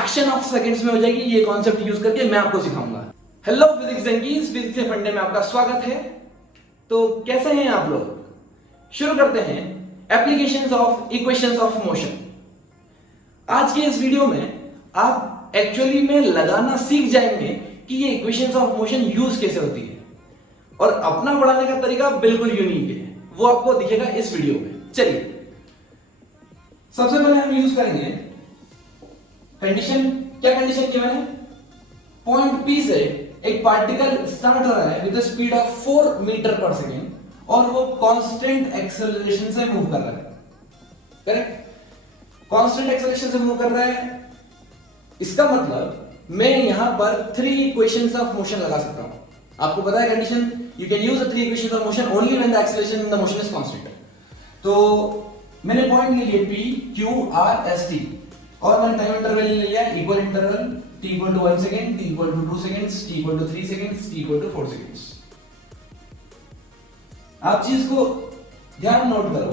Fraction of seconds में हो जाएगी। ये कॉन्सेप्ट यूज करके मैं आपको सिखाऊंगा। हेलो फिजिक्स जंकीज, फिजिक्स के फंडे में आपका स्वागत है। तो कैसे हैं आप लोग? शुरू करते हैं applications of equations of motion. आज के इस वीडियो में आप एक्चुअली में लगाना सीख जाएंगे कि ये इक्वेशंस ऑफ मोशन यूज कैसे होती है, और अपना पढ़ाने का तरीका बिल्कुल यूनिक है, वो आपको दिखेगा इस वीडियो में। चलिए सबसे पहले हम यूज करेंगे कंडीशन। क्या कंडीशन की मैंने? पॉइंट P से एक पार्टिकल स्टार्ट हो रहा है with speed of 4 meter per second और वो कांस्टेंट एक्सेलरेशन से मूव कर रहा है। करेक्ट? कांस्टेंट एक्सेलरेशन से मूव कर रहा है, इसका मतलब मैं यहां पर 3 इक्वेशंस ऑफ मोशन लगा सकता हूं। आपको पता है condition, you can use the 3 equations of motion only when the acceleration in the motion is constant. तो मैंने पॉइंट ले लिए P, Q, R, S, T और मैंने टाइम इंटरवल ले लिया equal interval t equal to 1 second, t equal to 2 seconds, t equal to 3 seconds, t equal to 4 seconds. आप चीज को ध्यान नोट करो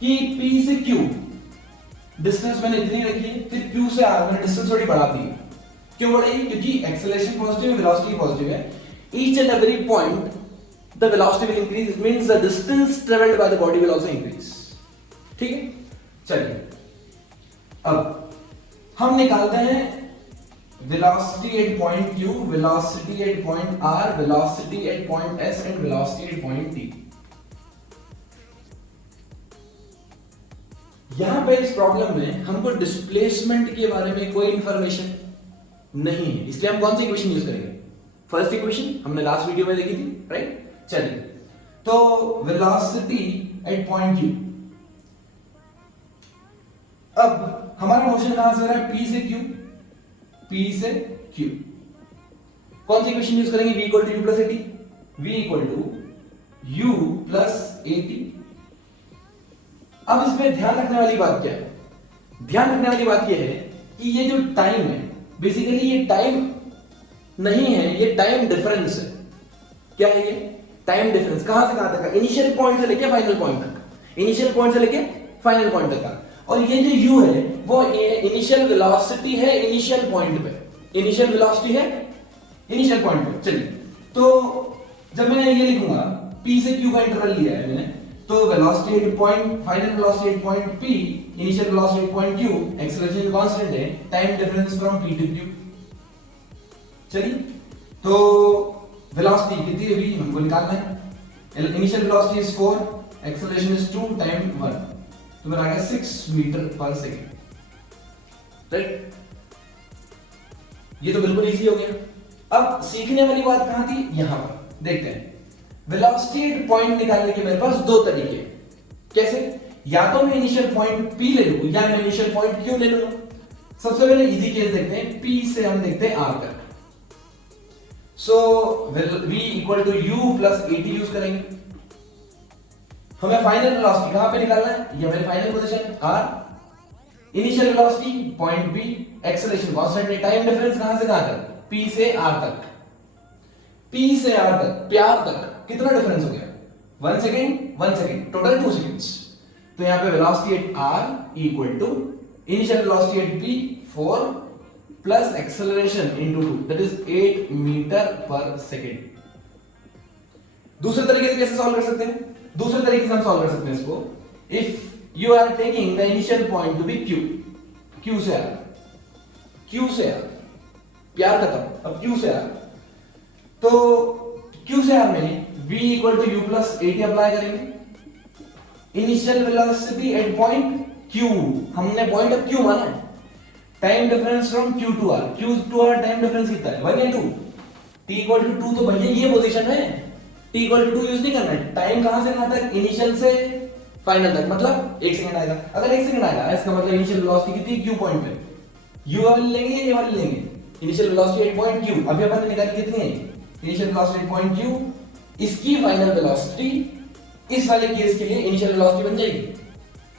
कि P से Q डिस्टेंस मैंने इतनी रखी है, फिर Q से R मैंने डिस्टेंस थोड़ी बढ़ा दी। क्यों बढ़ाई? क्योंकि एक्सेलरेशन पॉजिटिव है, वेलोसिटी पॉजिटिव है। Each and every point the velocity will increase, it means the distance travelled by the body will also increase. ठीक है, चलिए अब हम निकालते हैं velocity at point Q, velocity at point R, velocity at point S and velocity at point T। यहां पे इस प्रॉब्लम में हमको डिस्प्लेसमेंट के बारे में कोई इंफॉर्मेशन नहीं है, इसलिए हम कौन सी इक्वेशन यूज करेंगे? फर्स्ट इक्वेशन हमने लास्ट वीडियो में देखी थी, राइट? चलिए तो velocity at point Q, अब हमारा मोशन कहां से हो रहा है? P से Q, P से Q। कौन सी इक्वेशन यूज करेंगे? V equal to U plus AT, V equal to U plus AT। अब इसमें ध्यान रखने वाली बात क्या है? ध्यान रखने वाली बात यह है कि ये जो टाइम है, बेसिकली ये टाइम नहीं है, ये टाइम डिफरेंस है। क्या है ये? Time difference. कहां से कहां तक? इनिशियल पॉइंट से लेके फाइनल पॉइंट तक, इनिशियल पॉइंट से लेके फाइनल पॉइंट तक का। और ये जो u है वो इनिशियल वेलोसिटी है इनिशियल पॉइंट पे, इनिशियल वेलोसिटी है इनिशियल पॉइंट पे। चलिए तो जब मैं ये लिखूंगा p से q का इंटरवल लिया है मैंने, तो velocity at point, final velocity at point p, initial velocity at point q, acceleration constant है, time difference from p to q। चलिए तो वेलोसिटी कितनी है? v हमको निकालना है। Initial velocity is 4, acceleration is 2, time 1, तो मेरा आ गया 6 मीटर पर सेकेंड। राइट? ये तो बिल्कुल इजी हो गया। अब सीखने वाली बात कहां थी? यहां पर देखते हैं। वेलोसिटी एट पॉइंट निकालने के मेरे पास 2 तरीके। कैसे? या तो मैं इनिशियल पॉइंट P ले लूं या मैं इनिशियल पॉइंट Q ले लूं। सबसे पहले इजी केस देखते हैं, P से हम देखते हैं R तक। So V equal to U plus AT use करेंगे। हमें फाइनल वेलोसिटी कहां पे निकालना है? ये मेरी final position R, initial velocity point P, acceleration constant है, टाइम डिफरेंस कहां से कहां तक? P से R तक। P से R तक, प्यार तक कितना डिफरेंस हो गया? 1 सेकेंड, 1 सेकेंड, टोटल 2 सेकेंड्स। तो यहां पे velocity at R equal to initial velocity at P 4 plus acceleration into 2, that is 8 meter per second. दूसरे तरीके से कैसे सॉल्व कर सकते हैं? दूसरे तरीके से हम सॉल्व कर सकते हैं इसको। If you are taking the initial point to be Q, Q से R, Q से R, प्यार खत्म, अब Q से R। तो Q से R में V equal to U plus AT apply करेंगे। Initial velocity at point Q, हमने पॉइंट ऑफ Q माना है। Time difference from Q to R, Q to R time difference कितना है? 1 या 2? T इक्वल टू 2 तो भैया ये पोजीशन है, T इक्वल टू 2 यूज नहीं करना है। टाइम कहां से कहां तक? इनिशियल से फाइनल तक, मतलब 1 सेकंड आएगा। अगर 1 सेकंड आएगा इसका मतलब इनिशियल वेलोसिटी कितनी? Q पॉइंट पे। U वाली लेंगे या ये वाली लेंगे? Initial velocity at point Q, अभी अपन ने निकाली कितनी है? Initial velocity at point Q, इसकी फाइनल वेलोसिटी इस वाले केस के लिए इनिशियल वेलोसिटी बन जाएगी।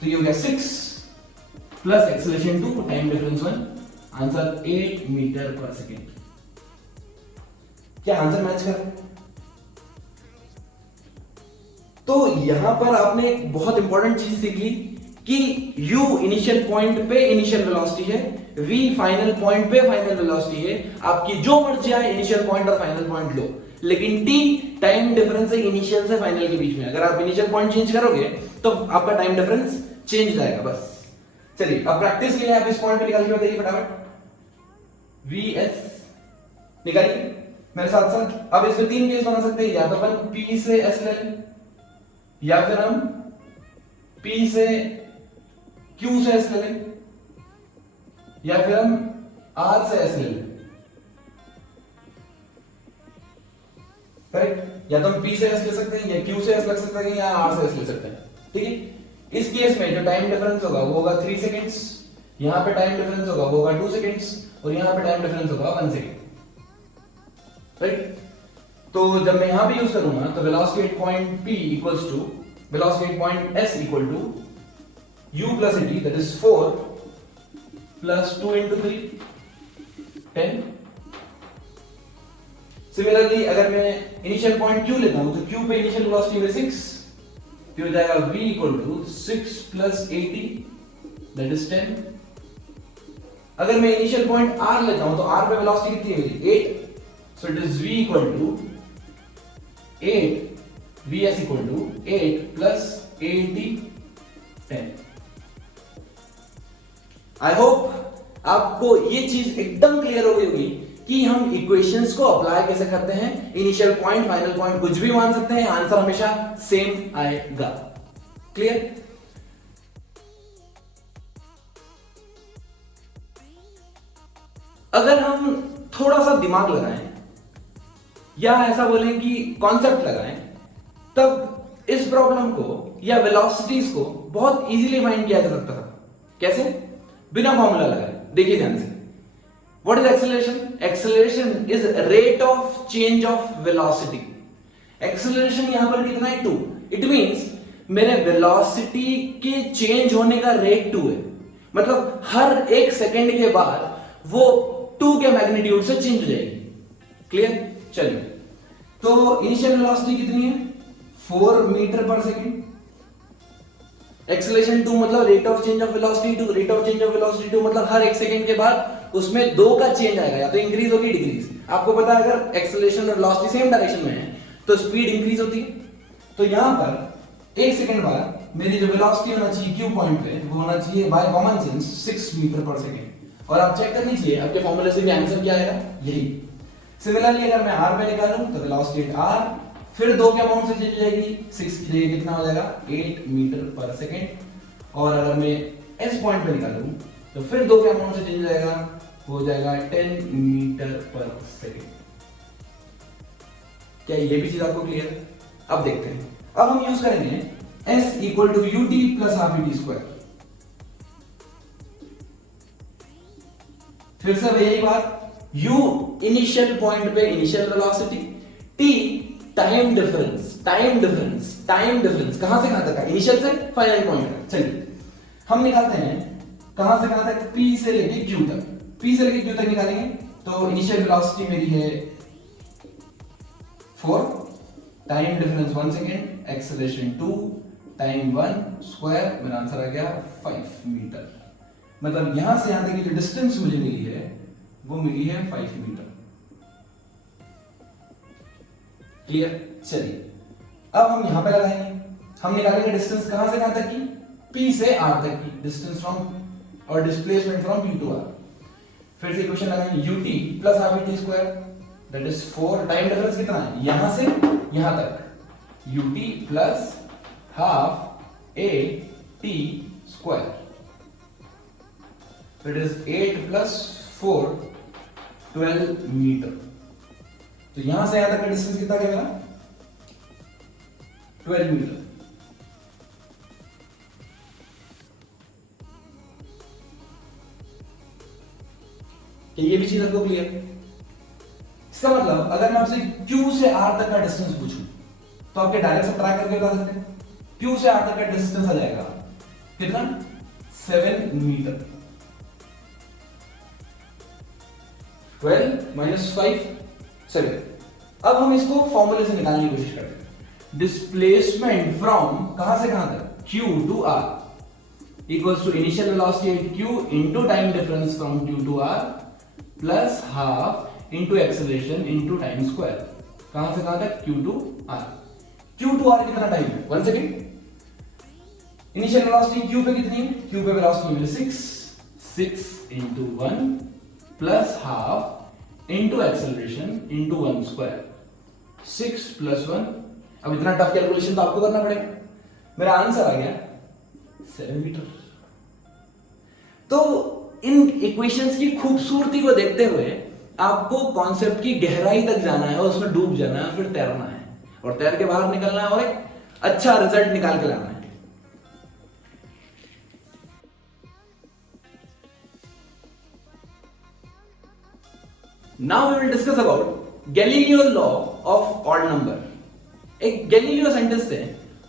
तो ये हो गया 6 plus acceleration 2, time difference 1, answer 8 meter per second. क्या आंसर मैच कर? तो यहां पर आपने एक बहुत इंपॉर्टेंट चीज सीखी कि u इनिशियल पॉइंट पे इनिशियल वेलोसिटी है, v फाइनल पॉइंट पे फाइनल वेलोसिटी है, आपकी जो मर्जी आए इनिशियल पॉइंट और फाइनल पॉइंट लो, लेकिन t टाइम डिफरेंस है इनिशियल से फाइनल के बीच में। अगर आप इनिशियल पॉइंट चेंज करोगे तो आपका टाइम डिफरेंस चेंज जाएगा। बस चलिए अब प्रैक्टिस के लिए आप इस पॉइंट पे निकाल के बताइए फटाफट। vs निकालिए मेरे साथ साथ। अब इसमें तीन केस बना सकते हैं, या तो अपन p से s ले लें, या फिर हम p से q से s ले लें, या फिर हम r से s ले लें। करेक्ट? या तो हम p से s ले सकते हैं, या q से s लग सकते हैं, या r से s ले सकते हैं। ठीक है, इस केस में जो टाइम डिफरेंस होगा वो होगा 3 सेकेंड्स, यहां पे टाइम डिफरेंस होगा वो होगा 2 सेकेंड्स, और यहां पे टाइम डिफरेंस होगा 1 सेकेंड। राइट? तो जब मैं यहां भी यूज करूंगा तो velocity at point p equals to velocity at point s equal to u plus at, that is 4 plus 2 into 3 10। Similarly अगर मैं इनिशियल पॉइंट q लेता हूं तो q पे इनिशियल वेलोसिटी है 6, तो हो जाएगा v equal to 6 plus 80 that is 10। अगर मैं इनिशियल पॉइंट r लेता हूं तो r पे वेलोसिटी कितनी है मेरी 8, so it is v equal to 8, vs equal to 8 plus 80 10। I hope आपको ये चीज एकदम क्लियर हो गई होगी कि हम इक्वेशंस को अप्लाई कैसे करते हैं। इनिशियल पॉइंट फाइनल पॉइंट कुछ भी मान सकते हैं, आंसर हमेशा सेम आएगा। क्लियर? अगर हम थोड़ा सा दिमाग लगाएं या ऐसा बोलें कि कॉन्सेप्ट लगाएं, तब इस प्रॉब्लम को या वेलोसिटीज को बहुत इजीली फाइंड किया जा सकता था। कैसे? बिना फॉर्मूला लगाए। देखिए ध्यान से, what is acceleration? Acceleration is rate of change of velocity. Acceleration यहां पर कितना है 2, इट मींस मेरे वेलोसिटी के चेंज होने का रेट 2 है, मतलब हर एक सेकंड के बाद वो 2 के मैग्नीट्यूड से चेंज हो जाएगी। क्लियर? चलिए, तो इनिशियल वेलोसिटी कितनी है 4 मीटर पर सेकंड, एक्सेलरेशन 2 मतलब rate of change of velocity 2, rate of change of velocity 2 मतलब हर एक सेकंड के बाद उसमें 2 का चेंज आएगा, या तो इंक्रीज होगी डिक्रीज। आपको पता है अगर एक्सेलरेशन और वेलोसिटी सेम डायरेक्शन में है तो स्पीड इंक्रीज होती है। तो यहां पर एक सेकंड बाद मेरी जो वेलोसिटी होना चाहिए क्यू पॉइंट पे वो होना चाहिए by common sense 6 metre per second. और आप चेक कर लीजिए आपके फॉर्मूले से भी आंसर क्या आएगा, यही। सिमिलरली अगर मैं r पे निकालूं तो वेलोसिटी r फिर 2 के अमाउंट से चेंज हो जाएगी, 6 की जगह कितना हो जाएगा 8 मीटर पर सेकंड। और अगर मैं s पॉइंट पे निकालूं तो फिर 2 के अमाउंट से चेंज हो जाएगा, हो जाएगा 10 मीटर पर सेकंड। क्या ये भी चीज आपको क्लियर है? अब देखते हैं, अब हम यूज करेंगे s equal to ut plus half ut square. फिर से यही बात, u इनिशियल पॉइंट पे initial velocity, t time difference कहां से कहां तक है, इनिशियल से फाइनल पॉइंट तक। चलिए हम निकालते हैं कहां से कहां तक, p से लेके q तक। p से लेके q तक निकालेंगे तो इनिशियल वेलोसिटी मेरी है 4, time difference 1 second, acceleration 2, time 1 square, मेरा आंसर आ गया 5 मीटर। मतलब यहां से यहां तक की जो डिस्टेंस मुझे मिली है वो मिली है 5 मीटर। क्लियर? चलिए अब हम यहां पे लगाएंगे, हम निकालेंगे डिस्टेंस कहां से कहां तक की, P से R तक की, डिस्टेंस फ्रॉम और displacement from P to R। फिर से इक्वेशन लगाएंगे ut plus half ut square that is 4, time difference कितना है यहां से यहां तक, ut plus half a t square that is 8 plus 4 12 meter. तो यहां से यहां तक का डिस्टेंस कितना गया मेरा 12 मीटर। क्या ये भी चीज आपको क्लियर? इसका मतलब अगर मैं आपसे Q से R तक का डिस्टेंस पूछूं तो आपके डायरेक्ट सब्ट्रैक्ट करके बता सकते हैं। Q से R तक का डिस्टेंस आ जाएगा कितना 7 मीटर। 12 माइनस 5 7। अब हम इसको फॉर्मूले से निकालने की कोशिश करते हैं। डिस्प्लेसमेंट फ्रॉम कहां से कहां तक Q to R, equals to initial velocity at q into time difference from q to r plus half into acceleration into time square. कहां से कहां तक? q to r। q to r कितना time है? 1 सेकंड। इनिशियल वेलोसिटी q पे कितनी है? q पे वेलोसिटी है 6 into 1 plus half into acceleration into 1 square. 6 plus 1। अब इतना टफ कैलकुलेशन तो आपको करना पड़ेगा। मेरा आंसर आ गया 7 मीटर। तो इन इक्वेशंस की खूबसूरती को देखते हुए आपको कॉन्सेप्ट की गहराई तक जाना है और उसमें डूब जाना है, फिर तैरना है और तैर के बाहर निकलना है और एक अच्छा रिजल्ट निकाल के लाना है। Now we will discuss about Galileo law of odd number. एक गैलीलियो साइंटिस्ट थे,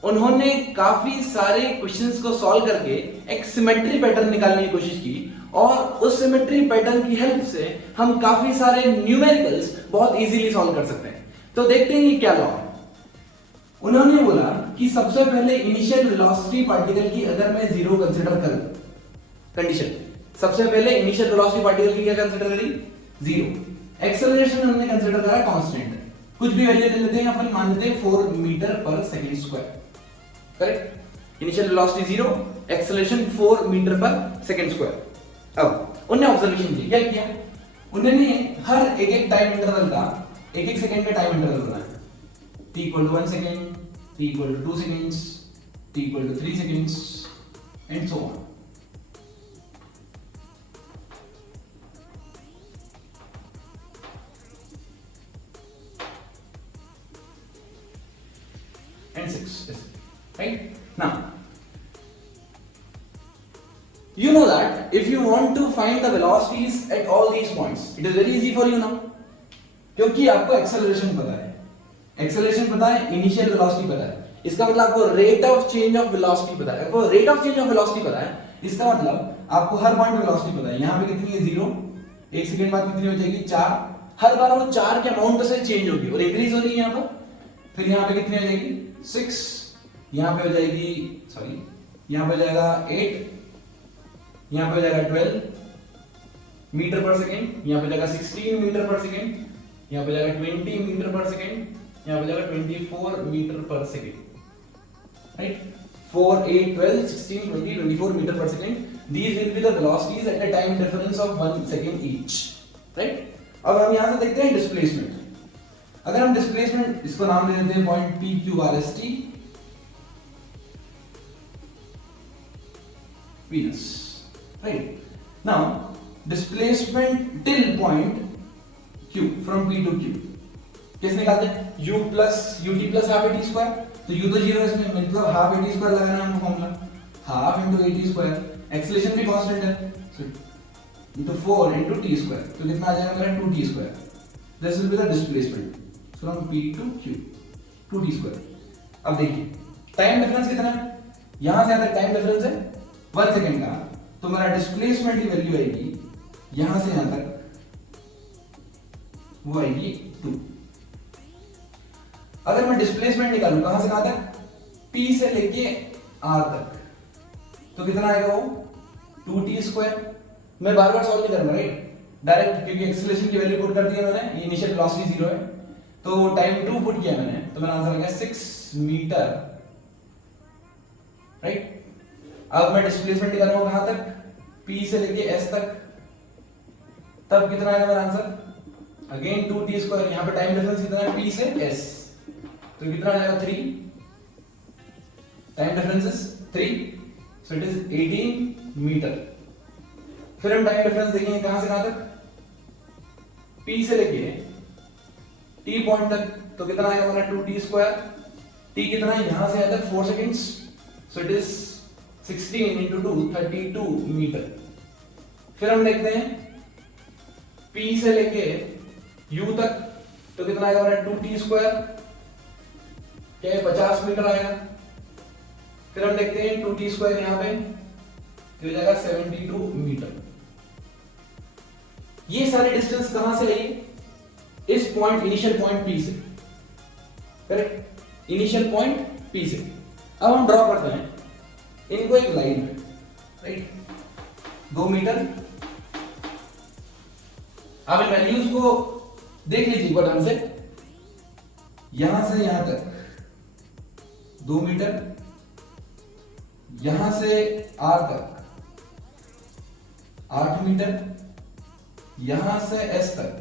उन्होंने काफी सारे क्वेश्चंस को सॉल्व करके एक सिमेट्री पैटर्न निकालने की कोशिश की और उस सिमेट्री पैटर्न की हेल्प से हम काफी सारे न्यूमेरिकल्स बहुत इजीली सॉल्व कर सकते हैं। तो देखते हैं ये क्या लॉ है। उन्होंने बोला कि सबसे पहले इनिशियल वेलोसिटी पार्टिकल की अगर मैं जीरो कंसीडर करूं, कंडीशन सबसे पहले इनिशियल वेलोसिटी पार्टिकल की क्या कंसीडर करी? जीरो। एक्सेलरेशन हमने कंसीडर करा कांस्टेंट, कुछ भी वैल्यू ले लेते हैं अपन, मान लेते हैं 4 meter per second square. Correct? Initial velocity zero, acceleration 4 meter per second square. अब उन्होंने ऑब्जर्वेशन किया, क्या किया उन्होंने? हर एक टाइम इंटरवल का एक सेकंड का टाइम इंटरवल बनाया। t equal to 1 second, t equal to 2 seconds, t equal to 3 seconds and so on. And 6, right? Now, you know that if you want to find the velocities at all these points, it is very easy for you now, क्योंकि आपको acceleration पता है, acceleration पता है, initial velocity पता है, इसका मतलब आपको rate of change of velocity पता है। आपको rate of change of velocity पता है, इसका मतलब आपको हर पॉइंट पे वेलोसिटी पता है। यहाँ पे कितनी है? 0। 1 सेकंड बाद कितनी हो जाएगी? 4। हर बार वो 4 के अमाउंट से चेंज होगी और इंक्रीज हो रही है यहाँ पर। फिर यहाँ पे कितनी हो जाएगी? 6। यहाँ पे हो जाएगी, सॉरी, यहाँ पे हो जाएगा 8, यहाँ पे हो जाएगा 12 मीटर पर सेकेंड, यहाँ पे जाएगा 16 मीटर पर सेकेंड, यहाँ पे जाएगा 20 मीटर पर सेकेंड, यहाँ पे जाएगा 24 metre per second. Right? 4, 8, 12, 16, 20, 24 metre per second. These will be the velocities at a time difference of 1 second each. Right? अब हम यहाँ से देखते हैं डिस्प्लेसमेंट। अगर हम डिस्प्लेसमेंट, इसको नाम दे देते हैं point P Q R S T, Venus. Right? Now, displacement till point Q from P to Q कैसे निकालते हैं? U plus ut plus half at square। तो U तो जीरो है इसमें, मतलब हाफ at square लगाना है हमको formula, half into at square। Acceleration भी कांस्टेंट है, so into 4 into t square, तो कितना आ जाएगा मेरा? 2t square। This will be the displacement from P to Q, 2t square। अब देखिए टाइम डिफरेंस कितना है? यहां से यहां तक टाइम डिफरेंस है 1 सेकंड का, तो मेरा डिस्प्लेसमेंट की वैल्यू आएगी यहां से यहां तक, वो आएगी 2। अगर मैं डिस्प्लेसमेंट निकालूं कहां से कहां तक? P से लेके R तक, तो कितना आएगा वो? 2t square. मैं बार बार सॉल्व नहीं करूंगा, राइट? डायरेक्ट, क्योंकि एक्सेलरेशन की वैल्यू पुट कर दी है मैंने, इनिशियल वेलोसिटी 0 है, तो टाइम 2 पुट किया मैंने, तो मेरा आंसर आ गया 6 मीटर। राइट? अब मैं डिस्प्लेसमेंट निकालूंगा कहां तक? P से लेके S तक, तब कितना आएगा मेरा आंसर? Again 2t square. यहां पे टाइम डिफरेंस कितना है? P से S, तो कितना आ जाएगा? 3। Time difference is 3, so it is 18 meter. फिर हम टाइम डिफरेंस देखेंगे कहां से कहां तक? P से लेके T पॉइंट तक, तो कितना आएगा हमारा? 2t square. T कितना है? यहां से यहां तक 4 seconds, so it is 16 into 2, 32 meter. फिर हम देखते हैं P से लेके U तक, तो कितना आएगा हमारा? 2t स्क्वायर, क्या है? 50 मीटर आएगा। फिर हम देखते हैं 2t स्क्वायर यहां पे, तो हो जाएगा 72 मीटर। ये सारे डिस्टेंस कहां से आई? इस पॉइंट, इनिशियल पॉइंट P से। करेक्ट? इनिशियल पॉइंट P से। अब हम ड्रॉ करते हैं इनको एक लाइन में, राइट, 2 मीटर। अब इन वैल्यूज को देख लीजिए एक बार ढंग से, यहां से यहां तक 2 मीटर, यहां से R तक 8 मीटर, यहां से S तक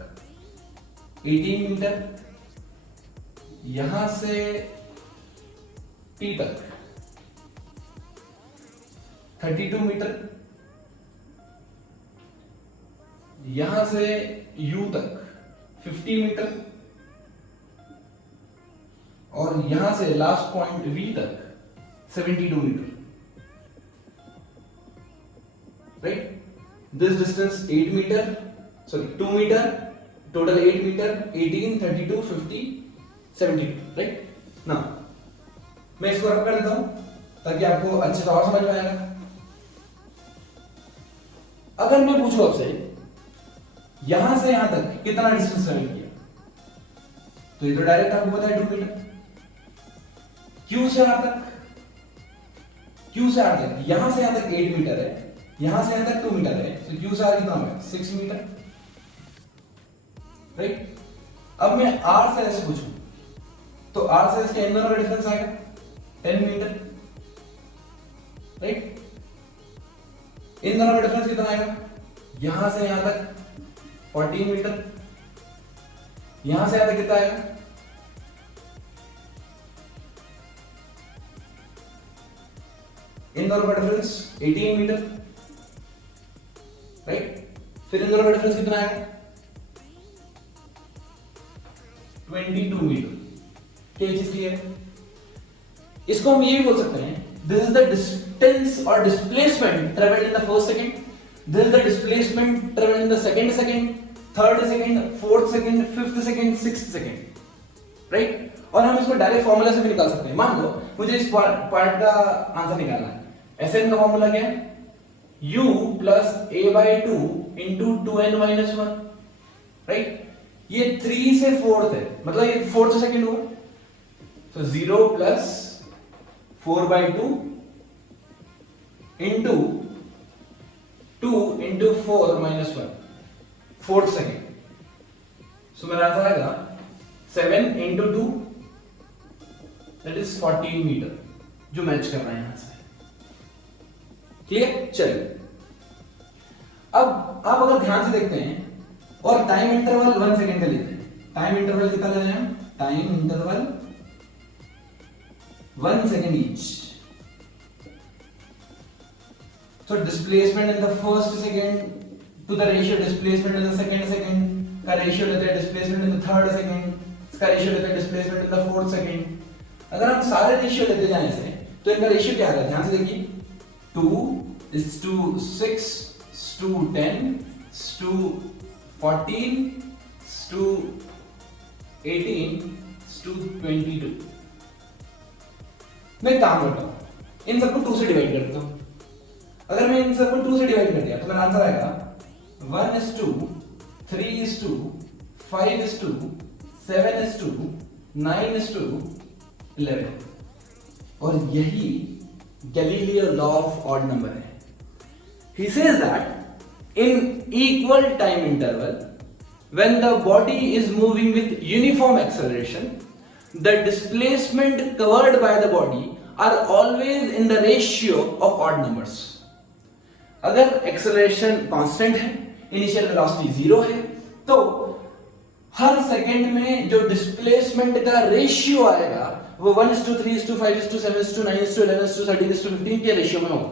18 मीटर, यहां से T तक 32 मीटर, यहां से U तक 50 मीटर, और यहां से लास्ट पॉइंट V तक 72 meter, right. This distance 8 meter, sorry 2 meter, total 8 meter, 18, 32, 50, 72, right ना। मैं इसको रब कर देता हूं ताकि आपको अच्छे से और समझ में आएगा। अगर मैं पूछूं आपसे यहां से यहां तक कितना डिस्टेंस ट्रेवल किया, तो ये तो डायरेक्ट आपको पता है 2 मीटर। Q से R तक, Q से R तक, यहां से यहां तक 8 मीटर है, यहां से यहां तक 2 मीटर है, तो Q से R कितना होगा 6 मीटर, राइट। अब मैं R से S पूछूं तो R से S के इन दोनों का डिफरेंस आएगा 10 मीटर, राइट। इन दोनों का डिफरेंस कितना आएगा, यहां से यहां तक 14 मीटर, यहां से यहां तक कितना आएगा, इन दोनों का डिफरेंस 18 मीटर, राइट। फिर इन दोनों का डिफरेंस कितना आएगा 22 मीटर। क्या ये चीज क्लियर है? इसको हम ये भी बोल सकते हैं, दिस इज द डिस्टेंस और displacement travelled in the first second, this is the displacement travelled in the second, third second, fourth second, fifth second, sixth second, right. और हम इसको डायरेक्ट फॉर्मूला से भी निकाल सकते हैं। मान लो मुझे इस पार्ट का आंसर निकालना है, Sn का फॉर्मूला क्या है, u plus a/2 into 2n-1, right. ये 3 से 4th है, मतलब ये 4th सेकंड हुआ, तो 0 plus 4/2 into 2 into 4 -1, 4th second. So मेरा आंसर आएगा 7 इंटू 2, दैट इज 14 मीटर, जो मैच कर रहा है यहां से। क्लियर? चलिए अब आप अगर ध्यान से देखते हैं और टाइम इंटरवल 1 सेकंड का लेते हैं, टाइम इंटरवल कितना ले रहे हैं हम, time interval 1 second each. So displacement in the first second to the ratio displacement in the second का ratio लेते हैं displacement in the third second, इसका ratio लेते हैं displacement in the fourth second। अगर हम सारे ratio लेते जाएं ऐसे, तो इनका ratio क्या आ रहा है, ध्यान से देखिए, 2:6 to 10 to 14 to 18 to 22। मैं काम करता हूं, इन सबको 2 से डिवाइड कर देता हूं। अगर मैं इन सबको 2 से डिवाइड कर दिया तो मेरा आंसर आएगा 1:3:5:7:9:9 11। और यही Galileo law of odd number है। He says that in equal time interval, when the body is moving with uniform acceleration, the displacement covered by the body are always in the ratio of odd numbers। अगर acceleration constant है, initial velocity 0 है, तो हर second में जो displacement का ratio आएगा वो 1:3:5:7:9:11:13:15 के रेशियो में होगा।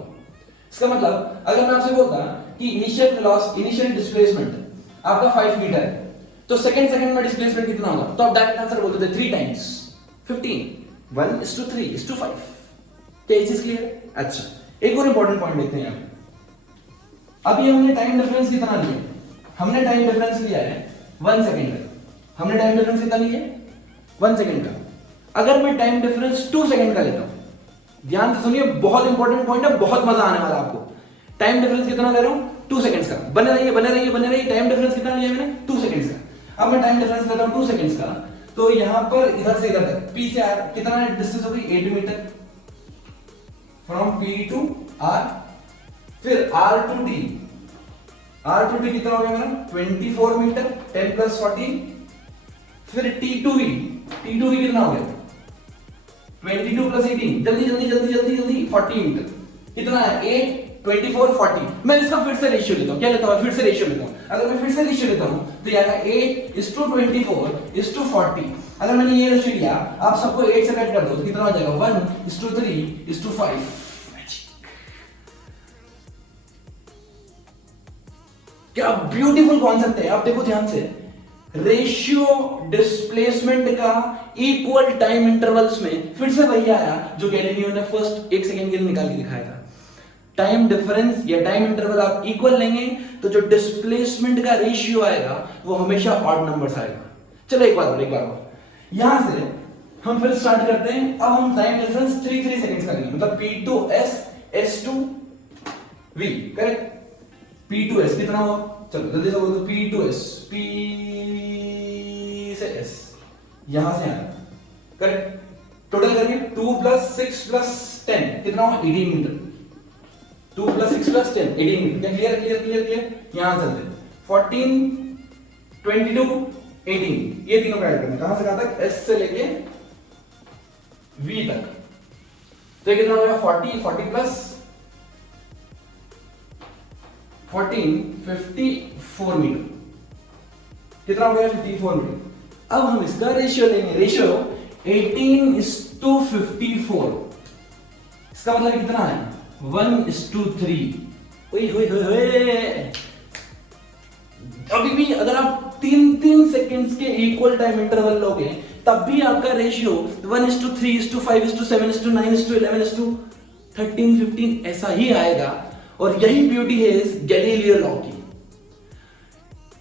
इसका मतलब अगर मैं आपसे बोलता कि इनिशियल डिस्प्लेसमेंट आपका 5 मीटर है, तो सेकंड में डिस्प्लेसमेंट कितना होगा, तो आप डायरेक्ट आंसर बोलते थे 3 टाइम्स 15, 1:3:5। क्या ये चीज क्लियर है? अच्छा, एक और इंपॉर्टेंट पॉइंट देखते हैं। अभी हमने टाइम डिफरेंस कितना लिया, हमने टाइम डिफरेंस लिया है 1 सेकंड का। हमने टाइम डिफरेंस कितना लिया है 1 सेकंड का। अगर मैं टाइम डिफरेंस 2 सेकंड का लेता हूं, ध्यान से सुनिए, बहुत इंपॉर्टेंट पॉइंट है, बहुत मजा आने वाला आपको। टाइम डिफरेंस कितना ले रहा हूं 2 सेकंड्स का। बने रहिए। टाइम डिफरेंस कितना लिया मैंने 2 सेकंड्स का। अब मैं टाइम डिफरेंस लेता हूं 2 सेकंड्स का, तो यहां पर इधर से इधर तक P से R कितना डिस्टेंस होगी 8 meter from P to R। फिर R2D कितना हो गया मेरा 24 मीटर 10 प्लस 14। फिर T2V कितना हो गया 22 प्लस 18 जल्दी 40 मीटर कितना है 8 24 40। मैं इसका फिर से रेशियो लेता हूं, क्या लेता हूं फिर से रेशियो लेता हूं। अगर मैं फिर से रेशियो लेता हूं तो ये आएगा 8:24:40। अगर मैंने ये रेशियो लिया आप सबको 8 से कट कर दो तो कितना हो जाएगा 1:3:5। क्या ब्यूटीफुल कॉन्सेप्ट है। आप देखो ध्यान से, रेशियो डिस्प्लेसमेंट का इक्वल टाइम इंटरवल्स में फिर से वही आया जो गैलीलियो ने फर्स्ट 1 सेकंड के लिए निकाल के दिखाया था। टाइम डिफरेंस या टाइम इंटरवल आप इक्वल लेंगे तो जो डिस्प्लेसमेंट का रेशियो आएगा वो हमेशा ऑड नंबर्स आएगा। चलो एक बार और यहां से हम फिर स्टार्ट करते हैं। अब हम टाइम डिफरेंस 3 सेकंड्स का लेंगे, मतलब P2S S2V करेक्ट। P2S कितना हुआ, चलो जल्दी से बोल दो P2S P से S यहां से आया करेक्ट। टोटल करिए 2 + 6 + 10 कितना हुआ 18 मीटर। 2 + 6 + 10 18 मीटर। क्या क्लियर यहां चलते 14 22 18 ये तीनों का ऐड करना। कहां से कहां तक S से लेके V तक। तो कितना हो गया 40 प्लस 14 54 मीटर कितना हो गया 54 मीटर। अब हम इसका रेशियो लेंगे, रेशियो 18:54। इसका मतलब कितना है 1:3। अभी भी अगर आप 3 सेकेंड्स के इक्वल टाइम इंटरवल लोगे तब भी आपका रेशियो 1:3:5:7:9:11:12:13 ऐसा ही आएगा। और यही ब्यूटी है इस गैलीलियो लॉ की।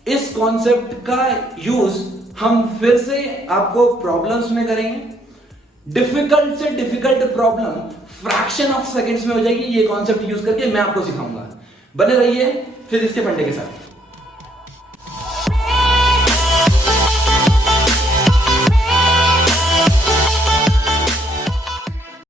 इस कॉन्सेप्ट का यूज हम फिर से आपको प्रॉब्लम्स में करेंगे। डिफिकल्ट से difficult problem fraction of seconds में हो जाएगी। ये कॉन्सेप्ट यूज करके मैं आपको सिखाऊंगा। बने रहिए फिजिक्स के फंडे के साथ।